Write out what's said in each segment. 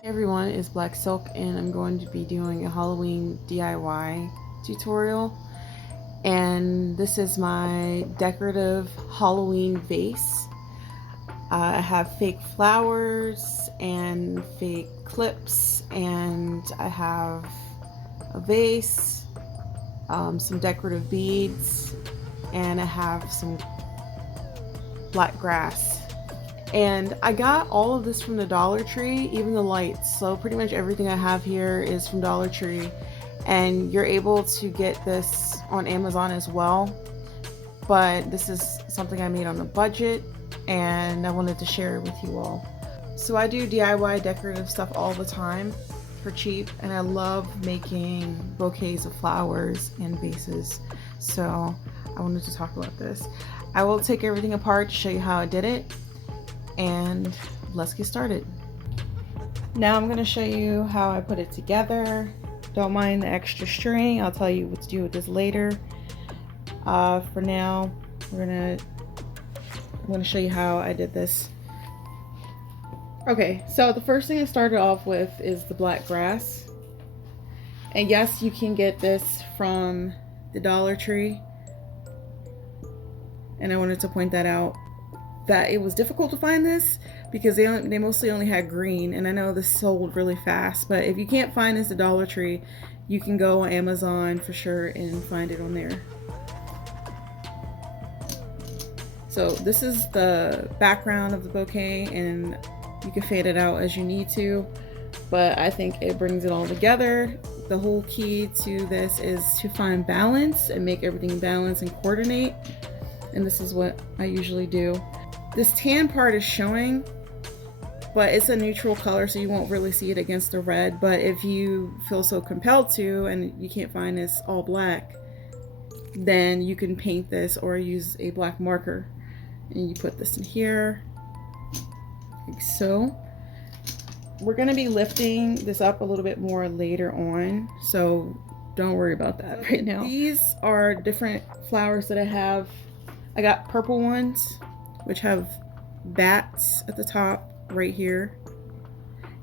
Hey everyone, it's Black Silk and I'm going to be doing a Halloween DIY tutorial. And this is my decorative Halloween vase. I have fake flowers and fake clips, and I have a vase, some decorative beads, and I have some black grass. And I got all of this from the Dollar Tree, even the lights. So pretty much everything I have here is from Dollar Tree. And you're able to get this on Amazon as well. But this is something I made on a budget and I wanted to share it with you all. So I do DIY decorative stuff all the time for cheap, and I love making bouquets of flowers and vases. So I wanted to talk about this. I will take everything apart to show you how I did it. And let's get started. Now I'm going to show you how I put it together. Don't mind the extra string. I'll tell you what to do with this later. For now, I'm going to show you how I did this. Okay, so the first thing I started off with is the black grass. And yes, you can get this from the Dollar Tree. And I wanted to point that out, that it was difficult to find this because they mostly only had green, and I know this sold really fast. But if you can't find this at Dollar Tree, you can go on Amazon for sure and find it on there. So this is the background of the bouquet, and you can fade it out as you need to, but I think it brings it all together. The whole key to this is to find balance and make everything balance and coordinate, and this is what I usually do. This tan part is showing, but it's a neutral color, so you won't really see it against the red. But if you feel so compelled to and you can't find this all black, then you can paint this or use a black marker. And you put this in here, like so. We're gonna be lifting this up a little bit more later on, so don't worry about that right now. These are different flowers that I have. I got purple ones, which have bats at the top right here,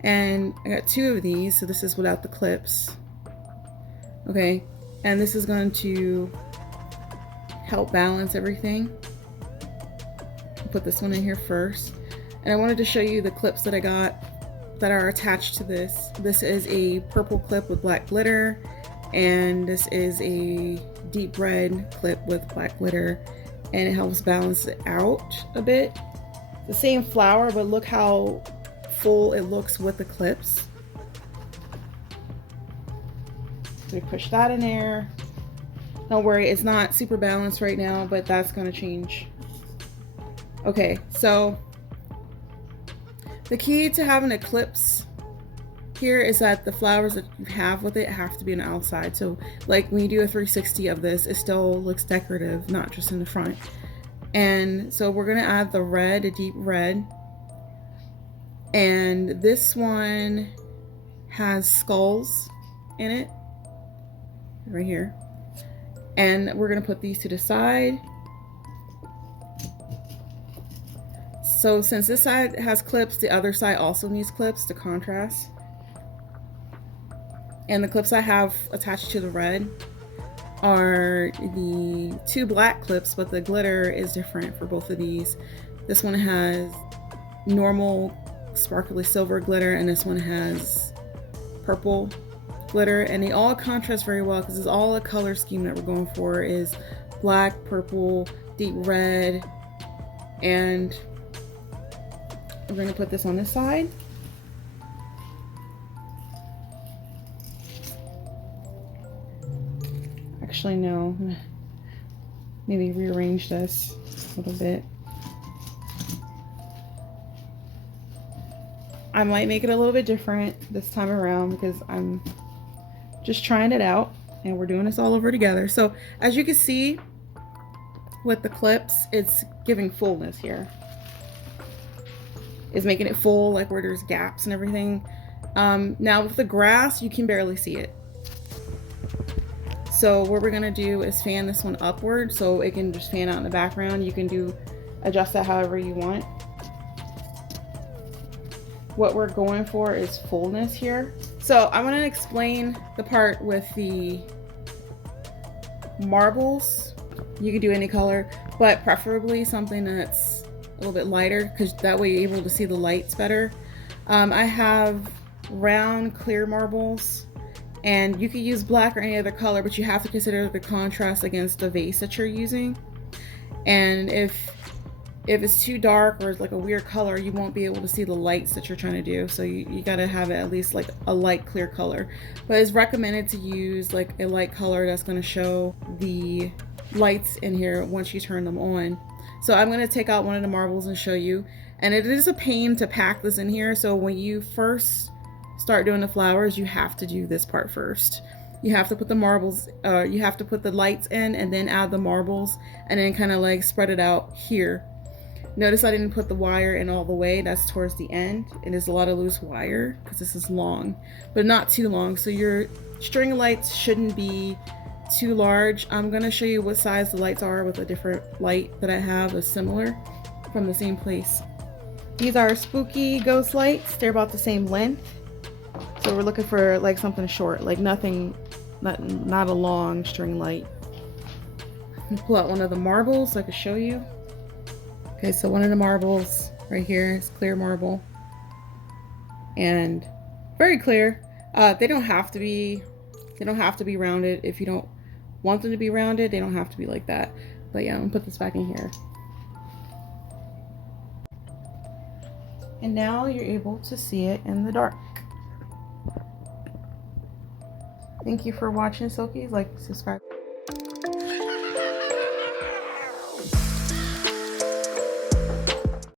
and I got two of these, so this is without the clips. Okay, and this is going to help balance everything. I'll put this one in here first, and I wanted to show you the clips that I got that are attached to this. This is a purple clip with black glitter, and this is a deep red clip with black glitter, and it helps balance it out a bit. The same flower, but look how full it looks with the clips. So we push that in there. Don't worry, it's not super balanced right now, but that's going to change. Okay, so the key to having the clips here is that the flowers that you have with it have to be on the outside. So like when you do a 360 of this, it still looks decorative, not just in the front. And so we're gonna add the red, a deep red. And this one has skulls in it, right here. And we're gonna put these to the side. So since this side has clips, the other side also needs clips to contrast. And the clips I have attached to the red are the two black clips, but the glitter is different for both of these. This one has normal sparkly silver glitter, and this one has purple glitter, and they all contrast very well because it's all a color scheme that we're going for is black, purple, deep red. And we're going to put this on this side. Actually, no, I'm gonna maybe rearrange this a little bit. I might make it a little bit different this time around because I'm just trying it out and we're doing this all over together. So as you can see with the clips, it's giving fullness here. It's making it full, like where there's gaps and everything. Now with the grass, you can barely see it. So what we're gonna do is fan this one upward so it can just fan out in the background. You can adjust that however you want. what we're going for is fullness here. So I'm going to explain the part with the marbles. You can do any color, but preferably something that's a little bit lighter, because that way you're able to see the lights better. I have round clear marbles, and you could use black or any other color, but you have to consider the contrast against the vase that you're using. And if it's too dark or it's like a weird color, you won't be able to see the lights that you're trying to do. So you gotta have it at least like a light clear color. But it's recommended to use like a light color that's gonna show the lights in here once you turn them on. So I'm gonna take out one of the marbles and show you. And it is a pain to pack this in here. So when you first start doing the flowers, you have to do this part first. You have to put the marbles, you have to put the lights in and then add the marbles and then kind of like spread it out here. Notice I didn't put the wire in all the way. That's towards the end. It is a lot of loose wire because this is long, but not too long. So your string lights shouldn't be too large. I'm going to show you what size the lights are with a different light that I have that's similar from the same place. These are spooky ghost lights. They're about the same length. So we're looking for like something short, like nothing, not a long string light. I'm gonna pull out one of the marbles so I can show you. Okay, so one of the marbles right here is clear marble, and very clear. They don't have to be rounded. If you don't want them to be rounded, they don't have to be like that. But yeah, I'm gonna put this back in here. And now you're able to see it in the dark. Thank you for watching, Silkies. Like, subscribe.